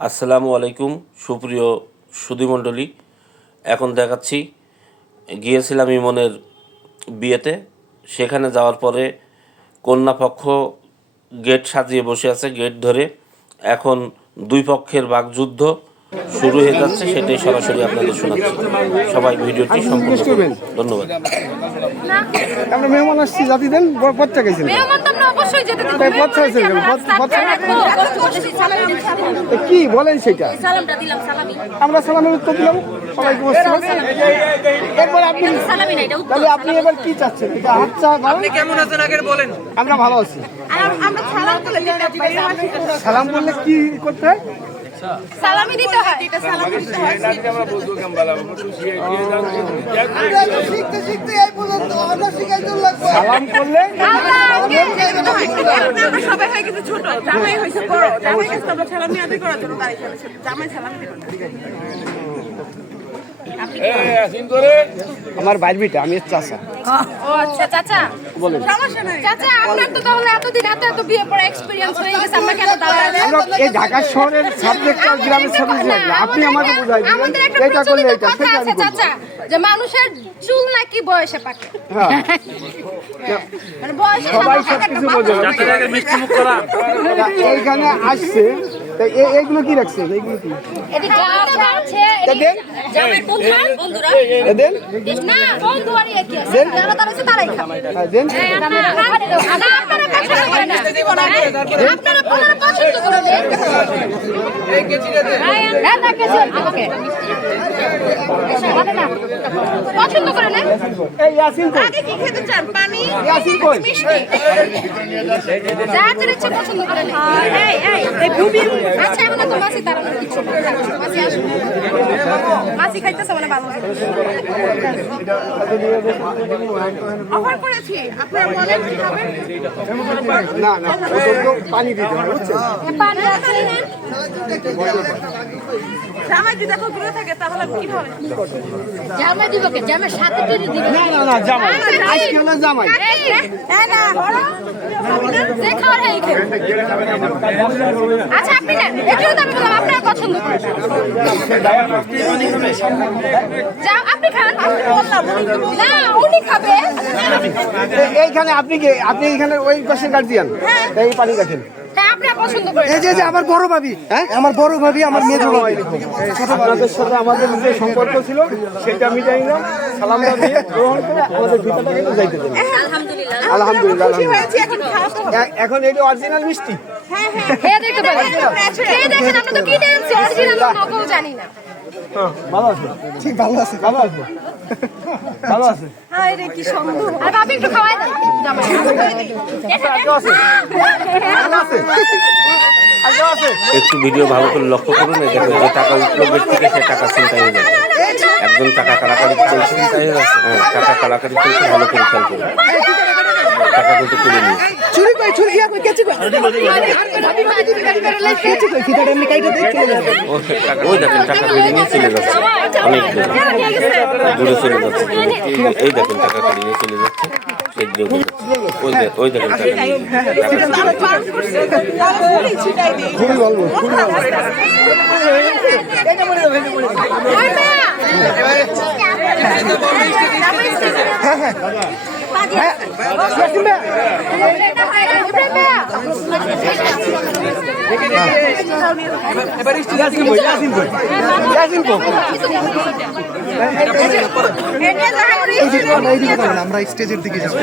আসসালামু আলাইকুম সুপ্রিয় সুধীমণ্ডলী। এখন দেখাচ্ছি গিয়েছিলাম ইমনের বিয়েতে। সেখানে যাওয়ার পরে কন্যাপক্ষ গেট সাজিয়ে বসে আছে, গেট ধরে। এখন দুই পক্ষের বাকযুদ্ধ শুরু হয়ে যাচ্ছে, সেটাই সরাসরি আপনাদের শোনাচ্ছি। সবাই ভিডিওটি সম্পূর্ণ করবেন। ধন্যবাদ। আমরা মেহমান আসছি, জাতি দেন পথটা গেছিলেন কি বলেন সেটা? আমরা সালামের উত্তর দিলাম, সবাইকে এরপর আপনি তাহলে আপনি এবার কি চাচ্ছেন? এটা আচ্ছা, আপনি কেমন আছেন আগে বলেন। আমরা ভালো আছি। সালাম করলে কি করতে হয়? সালামি দিতে হয়। সালাম করলে আমরা সবাই হয়ে গেছে ছোট, জামাই হয়েছে বড়, জামাই কাছে আমরা সালামি আদায় করার জন্য দাঁড়িয়ে ফেলেছি। জামাই সালামি দিবে। আমার বাইরবিটা, আমি চাচা। ও আচ্ছা চাচা, বলেন। সমস্যা নাই চাচা, আপনার তো তাহলে এতদিন এত বিয়ে পড়া এক্সপেরিয়েন্স হয়ে গেছে, আমরা কেন দাঁড়ায় আছি? আমরা এই ঢাকা শহরের সাবজেক্ট আর গ্রামের সাবজেক্ট না, আপনি আমাকে বুঝাই দিবেন আমাদের একটা এটা করলে প্রচলিত এটা কথা আছে চাচা, যে মানুষের চুল নাকি বয়সে পাকে। হ্যাঁ, মানে বয়সে সবাই সবকিছু বোঝে। এইখানে আসছে, এইগুলো কি রাখছেন? এইগুলো কি এটি গাছ আছে, এটি জামের বন্ধুরা দেন না বন্ধু আর কি আছে, যারা তারা আছে তারাই খাবে। দেন আপনারা পছন্দ করেন না, আপনারা পছন্দ করেন এই কেচিটা দেন, হ্যাঁ না কেচি আমাকে হবে না, পছন্দ করেন না। এই ইয়াসিন কই? আগে কি খেতে চান? পানি, ইয়াসিন কই? মিষ্টি, যার ইচ্ছা পছন্দ করেন। এই বুবি আচ্ছা, এখন তো মাছি তারা কিছু মাছি আসবে, মাছি খাইতেছে মানে ভালো অফার করেছি। আপনারা বলেন কি হবে? না না, তো পানি দিতে হবে, বুঝছেন? পানি আছে নেন। জামাই যদি এত দূরে থাকে তাহলে কি হবে? জামাই দিব কে? জামাই সাথে টেনে দিবে। না না না, জামাই আজকে হলো জামাই। না বড় যে খাওয়ার হয় খেয়ে। আচ্ছা আপনি না একটু তো আমি বললাম আপনার পছন্দ করেন, যাও আপনি খান। না উনি খাবে। এইখানে আপনি এইখানে ওই পাশে গার্জিয়ান, এই পানি রাখেন। হ্যাঁ আপনার পছন্দ করেন। এই যে আমার বড় ভাবি, হ্যাঁ আমার বড় ভাবি, আমার মেজো ভাবি, আপনাদের সাথে আমাদের যে সম্পর্ক ছিল সেটা মিটাই না, সালাম দিয়ে গ্রহণ করে আমাদের ভিতরটা কিন্তু যাইতে দেন। আলহামদুলিল্লাহ আলহামদুলিল্লাহ, এখন খাওয়া তো এখন এটা অরিজিনাল মিষ্টি। হ্যাঁ খেয়ে দেখতে পারেন, খেয়ে দেখেন। আমরা তো কি টেনছি অরিজিনাল লোকও জানি না। ভালো আছে, ঠিক ভালো আছে, ভালো আছে, ভালো আছে। হায় রে কি সুন্দর। আর ভাবি একটু খাওয়াই দেন জামাই। একটু ভিডিও ভালো করে লক্ষ্য করুন। এই দেখুন, যে টাকা উঠলো গেট থেকে সে টাকা চিন্তা হয়ে যাচ্ছে। একজন টাকা কাড়াকাড়ি চলছে, চিন্তা হয়ে যাচ্ছে। টাকা কাড়াকাড়ি চলছে, ভালো করে খেয়াল করুন। টাকা কিন্তু তুলে নিয়েছে। চুরি কই, চুরি ইয়া কই, কেচি কই, কেচি কই, সিটাটা এমনি কাইটা দেখ চলে যাবে। ওই দেখেন টাকা কেড়ে নিয়ে চলে যাচ্ছে, অনেক দূরে চলে যাচ্ছে। এই দেখেন টাকা কেড়ে নিয়ে চলে যাচ্ছে, সেই দূরে যাচ্ছে। ওই দেখেন টাকা নিয়ে। খুবই ভালো, খুবই ভালো। আমরা স্টেজের দিকে যাবো।